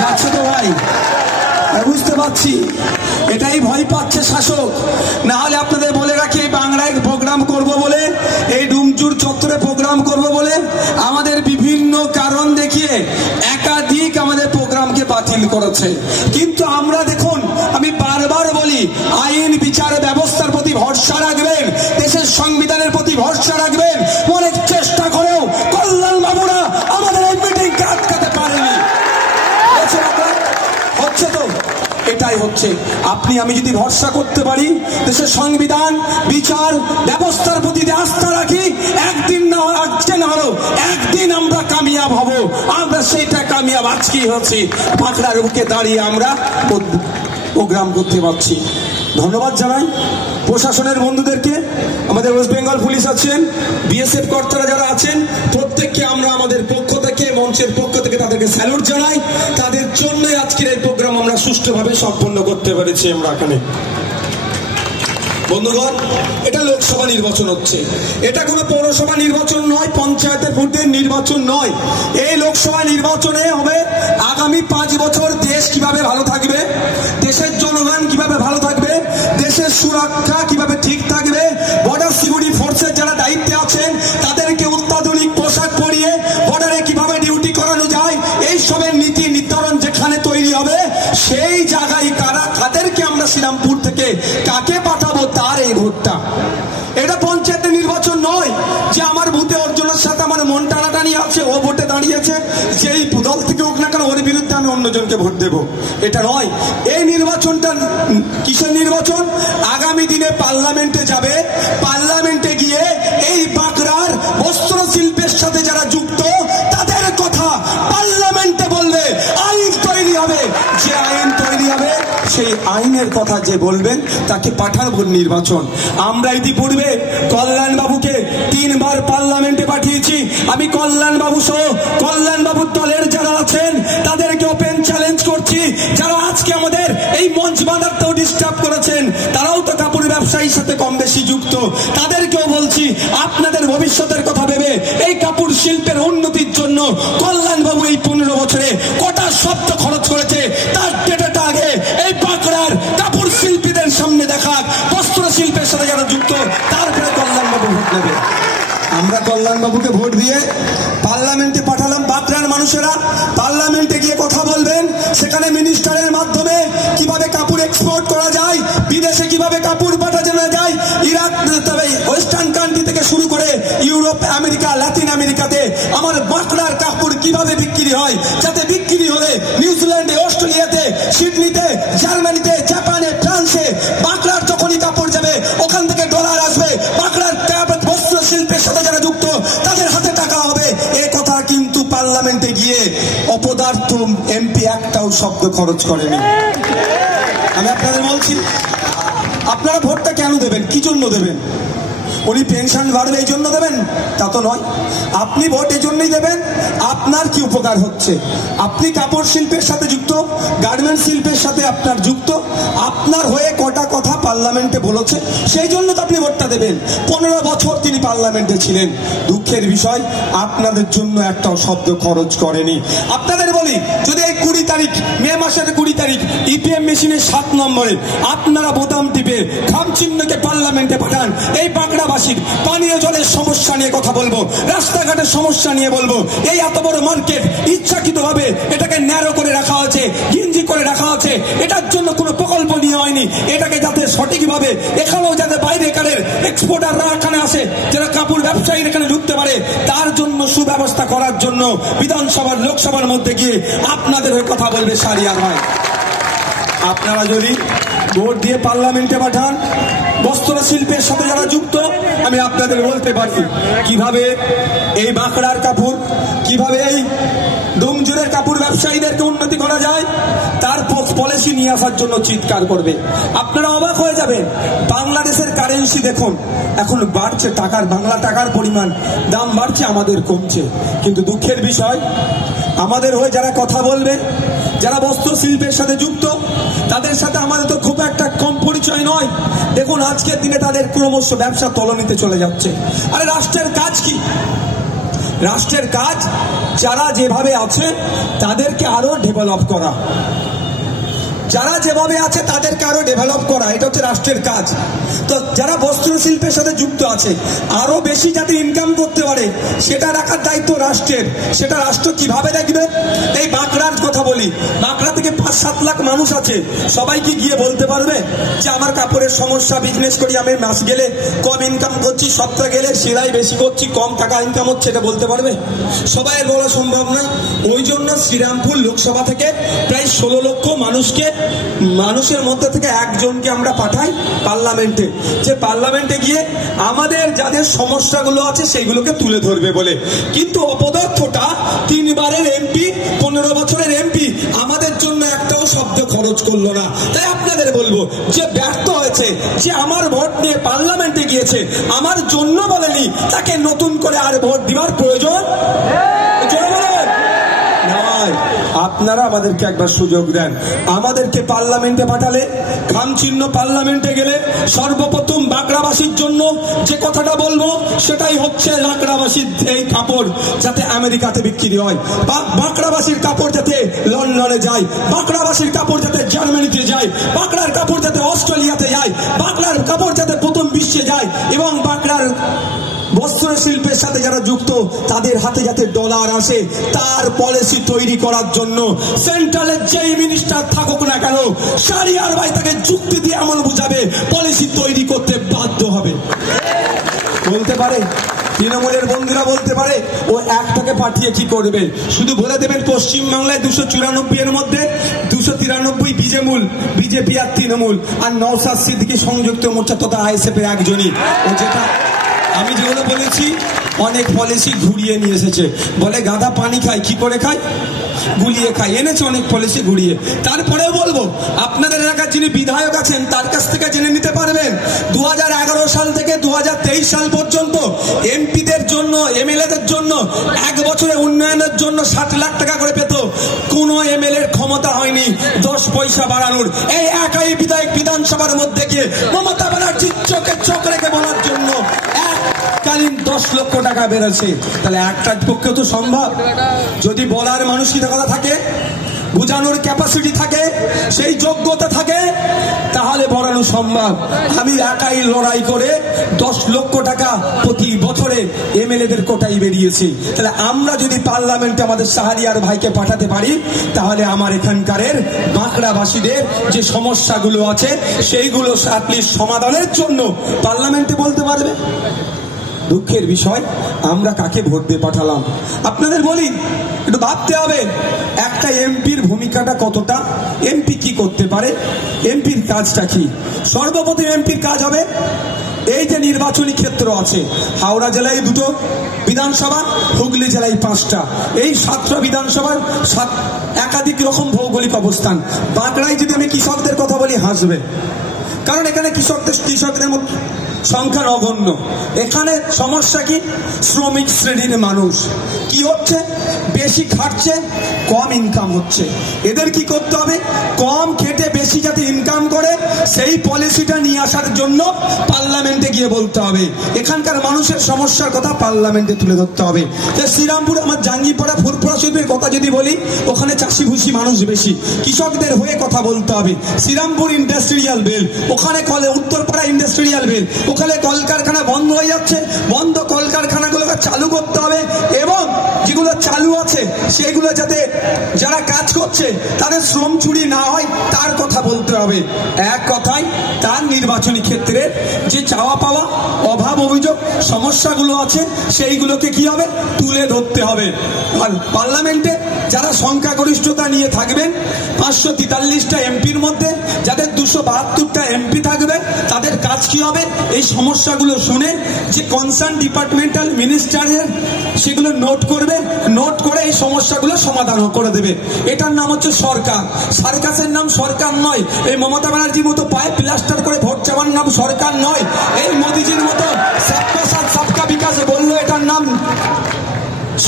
যাচ্ছে তো ভাই, বুঝতে পারছি এটাই ভয় পাচ্ছে শাসক। না হলে আপনাদের বলে রাখি, বাংলায় প্রোগ্রাম করব বলে, এই ডুমজুর চত্বরে প্রোগ্রাম করব বলে আমাদের বিভিন্ন কারণ দেখিয়ে একাধিক আমাদের প্রোগ্রামকে বাতিল করেছে। কিন্তু আমরা দেখুন, আমি বারবার বলি, আইন বিচার ব্যবস্থার প্রতি ভরসা রাখবেন, দেশের সংবিধানের প্রতি ভরসা রাখবেন। অনেক চেষ্টা করেও কল্যাণ বাবুরা আমাদের এই মিটিংকে আটকাতে পারেনি। হচ্ছে তো, এটাই হচ্ছে। আপনি আমি যদি ভরসা করতে পারি, দেশের সংবিধান বিচার ব্যবস্থার প্রতি আস্থা রাখি, একদিন না আজকে না হলো একদিন আমরা কামিয়াব হব। আমরা সেইটা কামিয়াব আজকেই হচ্ছি, পাকড়ার বুকে দাঁড়িয়ে আমরা প্রোগ্রাম করতে পারছি। ধন্যবাদ জানাই প্রশাসনের বন্ধুদেরকে, আমাদের ওয়েস্ট বেঙ্গল পুলিশ আছেন, বিএসএফ কর্তারা যারা আছেন, প্রত্যেককে আমরা আমাদের পক্ষ থেকে, মঞ্চের পক্ষ থেকে তাদেরকে স্যালুট জানাই। তাদের জন্যই আজকের এই প্রোগ্রাম আমরা সুষ্ঠুভাবে সম্পন্ন করতে পেরেছি। আমরা এখানে বন্ধুগণ, এটা লোকসভা নির্বাচন হচ্ছে, এটা কোনো পৌরসভা নির্বাচন নয়, পঞ্চায়েতের ভোটের নির্বাচন নয়। এই লোকসভা নির্বাচনে হবে আগামী 5 বছর দেশ কিভাবে ভালো থাকবে, দেশের জনগণ কিভাবে ভালো থাকবে, দেশের সুরক্ষা কিভাবে ঠিক থাকবে, বর্ডার সিকিউরিটি ফোর্সের যারা দায়িত্বে আছেন তাদেরকে অত্যাধুনিক পোশাক পরিয়ে বর্ডারে কিভাবে ডিউটি করানো যায়, এই সবের নীতি নির্ধারণ যেখানে তৈরি হবে, সেই জায়গায় তাদেরকে আমরা শ্রীরামপুর থেকে কাকে পাঠাবো তার এই ভোটটা। এটা পঞ্চায়েতের নির্বাচন নয় যে আমার বুথে অর্জনের সাথে আমার মন টানাটানি আছে, ও ভোটে দাঁড়িয়েছে, যেই দল থেকে হোক না কেন ওর বিরুদ্ধে আমি অন্যজনকে ভোট দেব, এটা নয়। এই নির্বাচনটা কিসের নির্বাচন? আগামী দিনে পার্লামেন্টে যাবে, পার্লামেন্টে গিয়ে এই বাঁকড়ার বস্ত্র শিল্পের সাথে যারা যুক্ত তাদের কথা পার্লামেন্টে বলবে, আইন তৈরি হবে। যে আইন তৈরি হবে সেই আইনের কথা যে বলবেন তাকে পাঠাবো নির্বাচন। আমরা ইতিপূর্বে কল্যাণ বাবুকে 3 বার পার্লামেন্টে পাঠিয়েছি। আমি কল্যাণ বাবু সহ কল্যাণ বাবুর দলের যারা আছেন তাদেরকে ওপেন চ্যালেঞ্জ করছি, যারা আজকে আমাদের এই মঞ্চ বাঁধাতেও ডিস্টার্ব করেছেন, তারাও তো কাপড় ব্যবসায়ীর সাথে কম বেশি যুক্ত। তাদেরকেও বলছি, আপনাদের ভবিষ্যতের কথা ভেবে এই কাপড় শিল্পের উন্নতির জন্য কল্যাণ বাবু এই 15 বছরে কটা শব্দ খরচ করেছে তার ডেটাটা আগে এই বাঁকড়ার কাপড় শিল্পীদের সামনে দেখাক, বস্ত্র শিল্পের সাথে যারা যুক্ত, তারপরে কল্যাণবাবু ভোট নেবে। আমরা কল্যাণবাবুকে ভোট দিয়ে পার্লামেন্টে পাঠালাম। বাঁকড়ার মানুষেরা পার্লামেন্টে গিয়ে কথা বলবেন, সেখানে মিনিস্টারের মাধ্যমে কিভাবে কাপড় এক্সপোর্ট করা যায়, বিদেশে কিভাবে কাপড় পাঠানো যায়, ইরাক, ওয়েস্টার্ন কান্ট্রি থেকে শুরু করে ইউরোপ, আমেরিকা, লাতিন আমেরিকাতে আমার বাঁকড়ার কাপড় কিভাবে বিক্রি হয়, যাতে বিক্রি হলে নিউজিল্যান্ডে, অস্ট্রেলিয়াতে, সিডনিতে, জার্মানিতে, জাপানে, ফ্রান্সে বাঁকড়ার যখনই কাপড় যাবে ওখান থেকে ডলার আসবে, বাঁকড়ার বস্ত্র শিল্পের সাথে যারা যুক্ত তাদের হাতে টাকা হবে। এই কথা কিন্তু পার্লামেন্টে গিয়ে অপদার্থ এমপি একটাও শব্দ খরচ করেনি। আমি আপনাদের বলছি, আপনারা ভোটটা কেন দেবেন, কি জন্য দেবেন? উনি পেনশন বাড়বে এই জন্য দেবেন তা তো নয়। আপনি ভোট এই জন্যই দেবেন, আপনার কি উপকার হচ্ছে, আপনি কাপড় শিল্পের সাথে যুক্ত, গার্মেন্টস শিল্পের সাথে আপনার যুক্ত, আপনার হয়ে কটা কথা পার্লামেন্টে বলেছে, সেই জন্য তো আপনি ভোটটা দেবেন। 15 বছর তিনি পার্লামেন্টে ছিলেন, দুঃখের বিষয় আপনাদের জন্য একটাও শব্দ খরচ করেনি। আপনাদের বলি, যদি এই 20 তারিখ, মে মাসের 20 তারিখ ইপিএম মেশিনের 7 নম্বরে আপনারা বোতাম টিপে খামচিহ্নকে পার্লামেন্টে পাঠান, এই বাঁকড়াবাসীর পানীয় জলের সমস্যা নিয়ে কথা বলবো, রাস্তাঘাটের সমস্যা নিয়ে বলবো। এই এত বড় মার্কেট ইচ্ছাকৃতভাবে এটাকে ন্যারো করে রাখা হয়েছে, গিঞ্জি করে রাখা হয়েছে, এটার জন্য কোনো প্রকল্প নিয়ে হয়নি। এটাকে যাতে সঠিকভাবে এখানেও যাতে বাইরেকারের এক্সপোর্টাররা এখানে আসে, যারা কাপড় ব্যবসায়ী এখানে ঢুকতে পারে, তার জন্য সুব্যবস্থা করার জন্য বিধানসভার, লোকসভার মধ্যে গিয়ে আপনাদের হয়ে কথা বলবে সারিয়া ভাই। আপনারা যদি ভোট দিয়ে পার্লামেন্টে পাঠান, বস্ত্র শিল্পের সাথে যারা যুক্ত, আমি আপনাদের বলতে পারি কিভাবে এই বাঁকড়ার কাপড়, কিভাবে এই ডুমজুরের কাপড় ব্যবসায়ীদেরকে উন্নতি করা যায়, তার পলিসি নিয়ে আসার জন্য চিৎকার করবে। আপনারা অবাক হয়ে যাবেন, বাংলাদেশের কারেন্সি দেখুন এখন বাড়ছে, টাকার, বাংলা টাকার পরিমাণ, দাম বাড়ছে, আমাদের কমছে। কিন্তু দুঃখের বিষয়, আমাদের হয়ে যারা কথা বলবে, যারা বস্ত্র শিল্পের সাথে যুক্ত, তাদের সাথে আমাদের তো খুব একটা কম পরিচয় নয়। দেখুন আজকের দিনে তাদের ক্রমশ ব্যবসা তলানিতে চলে যাচ্ছে। আরে রাষ্ট্রের কাজ কি? রাষ্ট্রের কাজ যারা যেভাবে আছে তাদেরকে আরো ডেভেলপ করা, যারা যেভাবে আছে তাদেরকে আরো ডেভেলপ করা, এটা হচ্ছে রাষ্ট্রের কাজ। তো যারা বস্ত্র শিল্পের সাথে যুক্ত আছে আরো বেশি যাতে ইনকাম করতে পারে সেটা রাখার দায়িত্ব রাষ্ট্রের। সেটা রাষ্ট্র কিভাবে দেখবে? এই বাঁকড়ার কথা বলি, বাঁকড়া থেকে 5-7 লাখ মানুষ আছে, সবাই কি গিয়ে বলতে পারবে যে আমার কাপড়ের সমস্যা, বিজনেস করি, আমি মাস গেলে কম ইনকাম করছি, সপ্তাহ গেলে সেলাই বেশি করছি, কম টাকা ইনকাম হচ্ছে, এটা বলতে পারবে? সবাই বলা সম্ভব না। ওই জন্য শ্রীরামপুর লোকসভা থেকে প্রায় 16 লক্ষ মানুষের মধ্যে থেকে একজনকে আমরা পাঠাই পার্লামেন্টে, যে পার্লামেন্টে গিয়ে আমাদের যাদের সমস্যাগুলো আছে সেইগুলোকে তুলে ধরবে বলে। কিন্তু অপদার্থটা 3 বারের এমপি, 15 বছরের এমপি আমাদের জন্য একটাও শব্দ খরচ করলো না। তাই আপনাদের বলবো যে ব্যর্থ হয়েছে, যে আমার ভোট নিয়ে পার্লামেন্টে গিয়েছে আমার জন্য বলেনি, তাকে নতুন করে আর ভোট দিবার প্রয়োজন নয়। আপনারা আমাদেরকে একবার সুযোগ দেন। আমাদেরকে পার্লামেন্টে পাঠালে, খামচিহ্ন পার্লামেন্টে গেলে সর্বপ্রথম বাঁকড়াবাসীর জন্য যে কথাটা বলবো সেটাই হচ্ছে বাঁকড়াবাসীর এই কাপড় যাতে আমেরিকাতে বিক্রি হয়, বাঁকড়াবাসীর কাপড় যাতে লন্ডনে যায়, বাঁকড়াবাসীর কাপড় যাতে জার্মানিতে যায়, বাঁকড়ার কাপড় যাতে অস্ট্রেলিয়াতে যায়, বাঁকড়ার কাপড় যাতে প্রথম বিশ্বে যায়, এবং বাঁকড়ার বস্ত্র শিল্পের সাথে যারা যুক্ত তাদের হাতে যাতে ডলার আসে, তার পলিসি তৈরি করার জন্য সেন্ট্রালের যেই মিনিস্টার থাকুক না কেন শাহরিয়ার ভাই তাকে যুক্তি দিয়ে এমন বুঝাবে পলিসি তৈরি করতে বাধ্য হবে। বলতে পারে তৃণমূলের বন্ধুরা, বলতে পারে ও একটাকে পাঠিয়ে কি করবে? শুধু বলে দেবেন পশ্চিমবাংলায় 294 এর মধ্যে 293 বিজেপি আর তৃণমূল, আর নওশাদ সিদ্দিকী সংযুক্ত মোর্চা তথা আইএসএফ এর একজনই। ও যেটা আমি যেগুলো বলেছি অনেক পলিসি ঘুরিয়ে নিয়ে এসেছে, বলে গাধা পানি খায়, কি করে খায়? গুলিয়ে খায়। এনেছে অনেক পলিসি ঘুরিয়ে। তারপরেও বলবো আপনাদের এলাকার যিনি বিধায়ক আছেন তার কাছ থেকে জেনে নিতে পারবেন 2011 সাল থেকে 2023 সাল পর্যন্ত এমপিদের জন্য, এমএলএদের জন্য 1 বছরে উন্নয়নের জন্য 60 লাখ টাকা করে পেত। কোন এমএলএর ক্ষমতা হয়নি 10 পয়সা বাড়ানোর। এই একাই বিধায়ক বিধানসভার মধ্যে গিয়ে মমতা ব্যানার্জির চোখে চোখ রেখে বলার জন্য এককালীন 10 লক্ষ টাকা বেড়েছে। তাহলে একটার পক্ষে তো সম্ভব। যদি বলার মানসিকতা থাকে, বুঝানোর ক্যাপাসিটি থাকে, সেই যোগ্যতা থাকে, তাহলে বলানো সম্ভব। আমি একাই লড়াই করে 10 লক্ষ টাকা প্রতি বছরে এমএলএদের কোটাই বেরিয়েছি। তাহলে আমরা যদি পার্লামেন্টে আমাদের শাহরিয়ার ভাইকে পাঠাতে পারি, তাহলে আমার এখানকারের বাঁকড়াবাসীদের যে সমস্যাগুলো আছে সেইগুলো অ্যাটলিস্ট সমাধানের জন্য পার্লামেন্টে বলতে পারবে। দুঃখের বিষয় আমরা কাকে ভোট দিয়ে পাঠালাম। আপনাদের বলি একটু ভাবতে হবে একটা এমপির ভূমিকাটা কতটা, এমপি কি করতে পারে, এমপির কাজটা কি। সর্বপ্রথম এমপির কাজ হবে এই যে নির্বাচনী ক্ষেত্র আছে, হাওড়া জেলায় 2টো বিধানসভা, হুগলি জেলায় 5টা, এই 7টা বিধানসভার একাধিক রকম ভৌগোলিক অবস্থান। বাঁকড়ায় যদি আমি কৃষকদের কথা বলি হাসবে, কারণ এখানে কৃষকদের সংখ্যা নগণ্য। এখানে সমস্যা কি? শ্রমিক শ্রেণীর মানুষ কি হচ্ছে, বেশি খাটছে, কম ইনকাম হচ্ছে। এদের কি করতে হবে? কম খেটে বেশি যাতে ইনকাম করে সেই পলিসিটা নিয়ে আসার জন্য পার্লামেন্টে গিয়ে বলতে হবে। এখানকার মানুষের সমস্যার কথা পার্লামেন্টে তুলে ধরতে হবে। যে শ্রীরামপুর, আমার জাঙ্গিপাড়া, ফুরফুরা শিল্পের কথা যদি বলি, ওখানে চাষি ভুষি মানুষ বেশি, কৃষকদের হয়ে কথা বলতে হবে। শ্রীরামপুর ইন্ডাস্ট্রিয়াল বেল, ওখানে উত্তরপাড়া ইন্ডাস্ট্রিয়াল বেল, ওখানে কলকারখানা বন্ধ হয়ে যাচ্ছে, বন্ধ কলকারখানাগুলোকে চালু করতে হবে, এবং যেগুলো চালু আছে সেগুলো যাতে যারা কাজ করছে তাদের শ্রম চুরি না হয় তার কথা বলতে হবে। এক কথায় তার নির্বাচনী ক্ষেত্রে যে চাওয়া পাওয়া, অভাব অভিযোগ, সমস্যাগুলো আছে সেইগুলোকে কি হবে তুলে ধরতে হবে। আর পার্লামেন্টে যারা সংখ্যাগরিষ্ঠতা নিয়ে থাকবেন, 543টা এমপির মধ্যে যাদের 272টা এমপি থাকবে, তাদের কাজ কি হবে? এই সমস্যাগুলো শুনে যে কনসার্ন ডিপার্টমেন্টাল মিনিস্টারের সেগুলো নোট করবে, নোট করে এই সমস্যাগুলো সমাধান করে দেবে। এটার নাম হচ্ছে সরকার। সার্কাসের নাম সরকার নয়। এই মমতা ব্যানার্জির মতো পায়ে প্লাস্টার করে ভোট চাওয়ার নাম সরকার নয়। এই মোদিজির মতো সবকা সাথ সবকা বিকাশ বললো, এটার নাম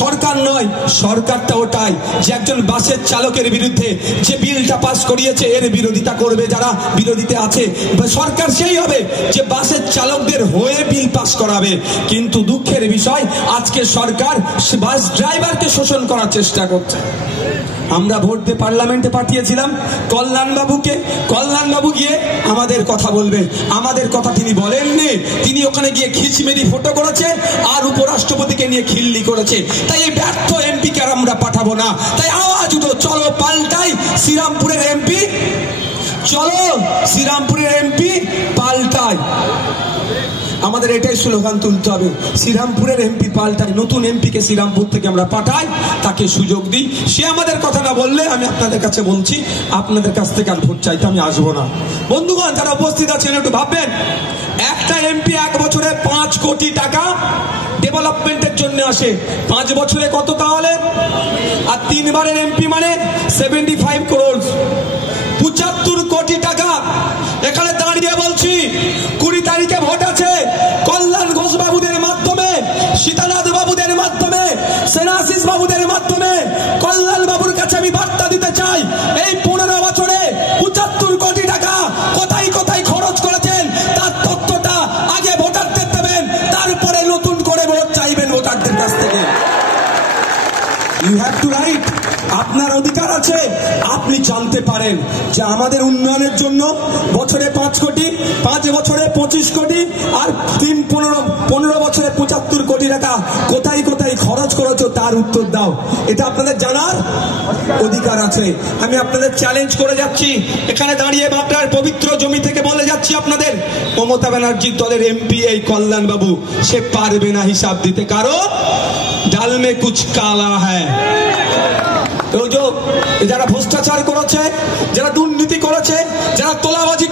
সরকার নয়, সরকারটা ওটাই যে একজন বাসের চালকের বিরুদ্ধে যে বিলটা পাস করিয়েছে এর বিরোধিতা করবে যারা বিরোধীতে আছে। সরকার সেই হবে যে বাসের চালকদের হয়ে বিল পাস করাবে। কিন্তু দুঃখের বিষয় আজকে সরকার বাস ড্রাইভারকে শোষণ করার চেষ্টা করছে। আমরা ভোট দিয়ে পার্লামেন্টে পাঠিয়েছিলাম কল্যাণবাবুকে, কল্যাণবাবু গিয়ে আমাদের কথা বলবে, আমাদের কথা তিনি বলেননি। তিনি ওখানে গিয়ে খিচমেরি ফটো করেছে আর উপরাষ্ট্রপতিকে নিয়ে খিল্লি করেছে। তাই এই ব্যর্থ এমপিকে আর আমরা পাঠাবো না। তাই আওয়াজ উঠো, চলো পাল্টাই শ্রীরামপুরের এমপি, চলো শ্রীরামপুরের এমপি পাল্টাই। আমাদের এটাই স্লোগান তুলতে হবে, শ্রীরামপুরের এমপি পাল্টাই। নতুন এমপিকে শ্রীরামপুর থেকে আমরা পাঠাই, তাকে সুযোগ দিই। সে আমাদের কথা না বললে আমি আপনাদের কাছে বলছি, আপনাদের কাছ থেকে আর ভোট চাইতে আমি আসবো না। বন্ধুগণ যারা উপস্থিত আছেন একটু ভাববেন, একটা এমপি 1 বছরে 5 কোটি টাকা ডেভেলপমেন্টের জন্য আসে। 5 বছরে কত তাহলে? আর 3 বারের এমপি মানে 75 করোড়, 75 কোটি টাকা। এখানে দাঁড়িয়ে বলছি 20 তারিখে ভোট আছে। কল্যাণ ঘোষ বাবুদের মাধ্যমে, সীতানাথ বাবুদের মাধ্যমে, সেনাশিস বাবুদের মাধ্যমে কল্যাণ বাবুর কাছে আমি বার্তা দিতে চাই, এই 15 বছরে 75 কোটি টাকা কোথায় কোথায় খরচ করেছেন তার তথ্যটা আগে ভোটারদের দেবেন, তারপরে নতুন করে ভোট চাইবেন ভোটারদের কাছ থেকে। ইউ হ্যাভ টু রাইট, আপনার অধিকার আছে। আপনি জানতে পারেন যে আমাদের উন্নয়নের জন্য বছরে 5 কোটি, 5 বছরে 25 কোটি, আর 15 বছরে 75 কোটি টাকা কোথায় কোথায় খরচ করেছো তার উত্তর দাও। এটা আপনাদের জানার অধিকার আছে। আমি আপনাদের চ্যালেঞ্জ করে যাচ্ছি, এখানে দাঁড়িয়ে বাপটার পবিত্র জমি থেকে বলে যাচ্ছি আপনাদের, মমতা ব্যানার্জির দলের এমপি এই কল্যাণ বাবু, সে পারবে না হিসাব দিতে, কারণ ডাল মে কুছ কালা হ্যায়। যারা ভ্রষ্টাচার করেছে, যারা দুর্নীতি করেছে, যারা তোলাবাজি